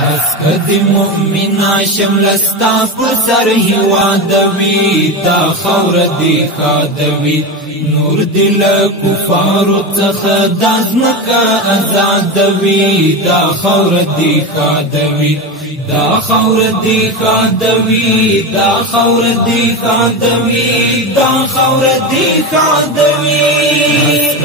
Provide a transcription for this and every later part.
اسکد مؤمنا شملستا پسر هوادوی دا خور دی خادوی نور دل کفارو څخه دازمکا آزادوی دا خور دی خادوی دا خور دی خادوی دا خور دی خادوی دا خور دی خادوی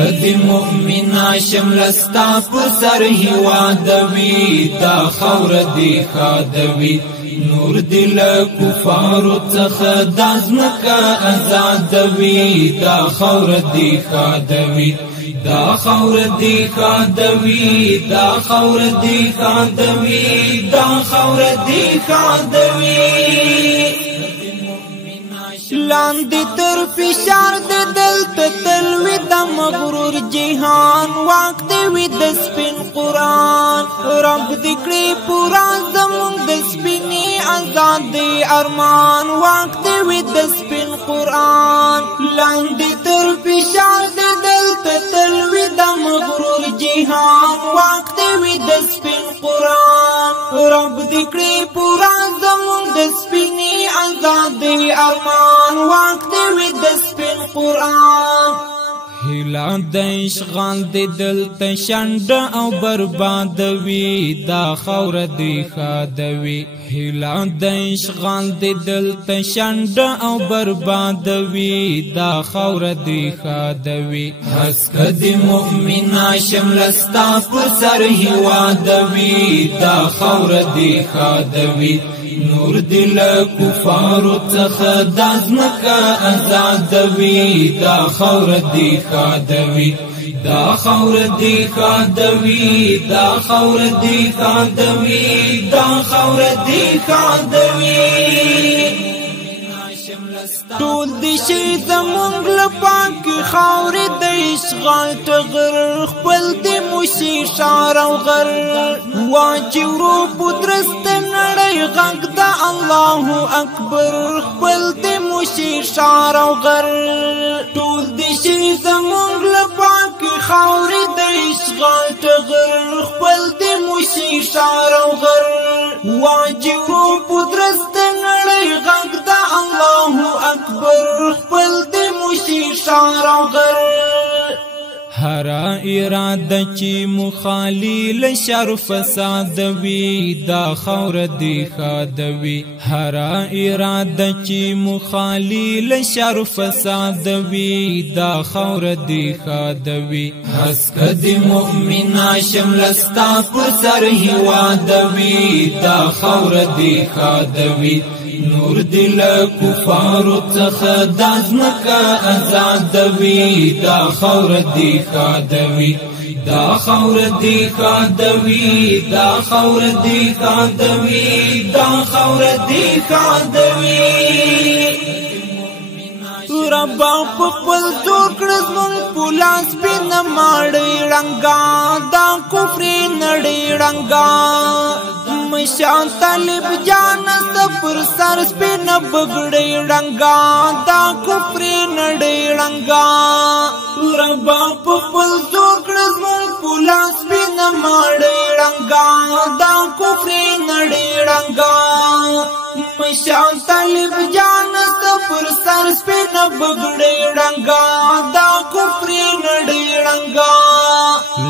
اسکد مؤمنا شملستا پسر هوادوی دا خور دی خادوی نور دل کفارو څخه دازمکا آزادوی دا خور دی خادوی دا خور دی خادوی دا خور دی خادوی دا خور دی خادوی لاندې تر فشار د دلته تلوي د مغرور جهان واک دی وي د سپین قرآن رب دې کړي پورا زمونږ د سپینې آزادۍ ارمان واک دی وي د سپین قرآن لاندې تر فشار د دلته تلوي د مغرور جهان واک دی وي د سپین قرآن رب دې کړي پورا زمونږ د سپینې آزادۍ ارمان واک دی وي د سپین قرآن هیلا د اشغال د دلته شنډ او بربادوي دا خور دی خادوي هیلا د اشغال د دلته شنډ او بربادوي دا خور دی خادوي اسکد مؤمنا شملستا پسر هوادوي دا خور دی خادوي نور دل کفارو څخه دازمکا آزادوی دا خور دی خادوی دا خور دی خادوی دا خور دی خادوی دا خور دی خادوی ټول دې شي زمونږ له پاکې خاورې د اشغال ټغر خپل دې موشي شار او غر واچي ورو بدرست نړۍ غږ د الله اکبر خپل دې موشي شار او غر ټول دې شي زمونږ له پاکې خاورې د اشغال ټغر خپل دې موشي شار او غر واچي ورو بدرست نړۍ غږ د الله اکبر خپل دې موشي شار او غر هر اراده چې مخالیل شر فساد وی دا خور دی خادوی هر اراده چې مخالیل شر فساد وی دا خور دی خادوی اسکد مؤمنا شملستا پسر هوادوی دا خور دی خادوی نور دل کفارو څخه دازمکا آزادوی دا خور دی خادوی دا خور دی خادوی دا خور دی خادوی دا خور دی خادوی ربا په خپل زور کړه زمونږ په لاس سپینه ماړۍ ړنګا دا کفر نړۍ ړنګا مشان طالب جان پر سر سپینه بګړۍ ړنګا دا کفر نړۍ ړنګا ربا په خپل زور کړه زمونږ په لاس سپینه ماړۍ ړنګا دا کفر نړۍ ړنګا مشان طالب جان پر سر سپینه بګړۍ ړنګا دا کفر نړۍ ړنګا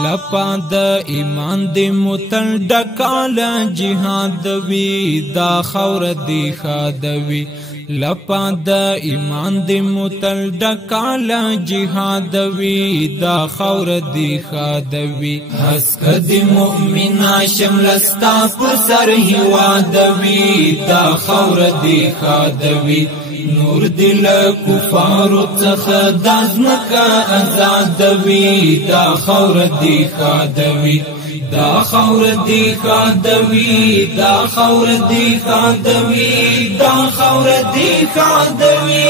لپا د ایمان د متل ډکاله جهاد وی دا خور دی خادوی لپا د ایمان د متل ډکاله جهاد وی دا خور دی خادوی اسکد مؤمنا شملستا پسر هوادوی دا خور دی خادوی نور دل کفارو څخه دازمکا آزادوی دا خور دی خادوی دا خور دی خادوی دا خور دی خادوی دا خور دی خادوی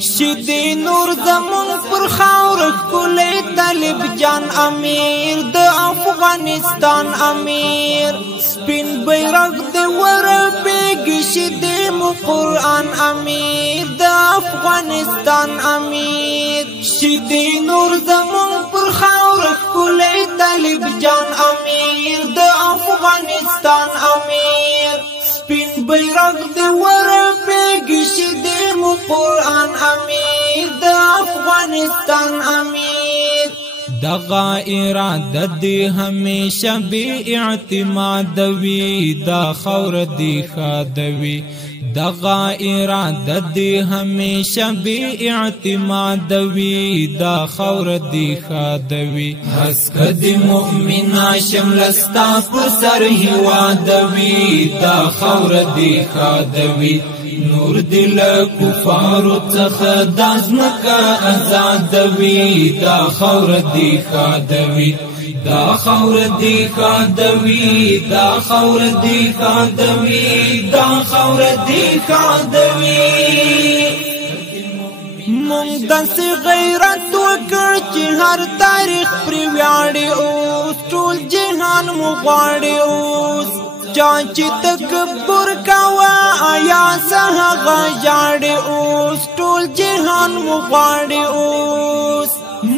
شدی نور زمون پر خاور کلی طالب جان امیر د افغانستان امیر سپین بیرغ د ور بیگ شدی مو قرآن امیر د افغانستان امیر شدی نور زمون پر خاور کلی طالب جان امیر د افغانستان امیر دغه اراده دی همیشه بی اعتماد وی دا خور دی خادوی دغه اراده دی همیشه بی اعتماد وی دا خور دی خادوی حسک دی مؤمنا شملستا پر سر هواد وی دا خور دی خادوی نور دل کفار څخه دازمکا آزاد وی دا خور دی خادوی دا خور دی خادوی دا خور دی خادوی دا خور دی خادوی مونږ داسې غیرت وکړ چې هر تاریخ پرې ویاړي اوس ټول جهان مو غواړي اوس چا چې تکبر کاوه آیا څه هغه ژاړي اوس ټول جهان مو غواړي اوس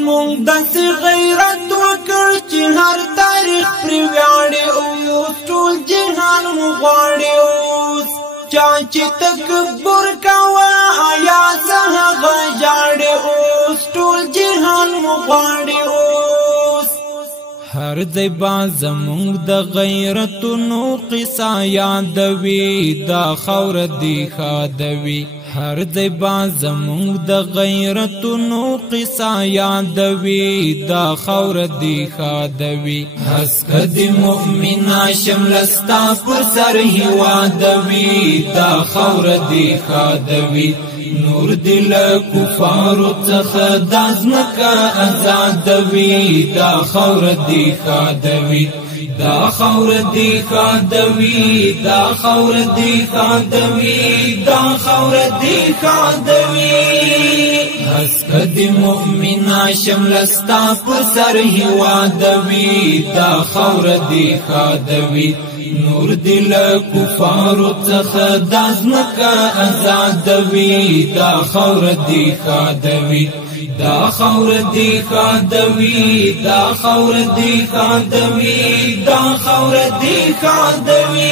مونږ داسې غیرت وکړ چې هر تاریخ پرې ویاړي اوس ټول جهان مو غواړي اوس چا چې تکبر کاوه آیا څه هغه ژاړي اوس ټول جهان مو غواړي اوس هر ځای با زمونږ د غیرتونو قصه یادوي دا خور دی خادوي هر ځای با زمونږ د غیرتونو قصه یادوي دا خور دی خادوي حسک دی مؤمنا شملستا پر سر هوادوي دا خور دی خادوي نور دل کفار څخه دازمکا آزاد وی دا خور دی خادوی دا خور دی خادوی دا خور دی خادوی دا خور دی خادوی حسک دی مؤمنا شملستا پر سر هوادوی دا خور دی خادوی نور دل کفار څخه دازمکا آزاد وی دا خور دی خادوی دا خور دی خادوی دا خور دی خادوی دا خور دی خادوی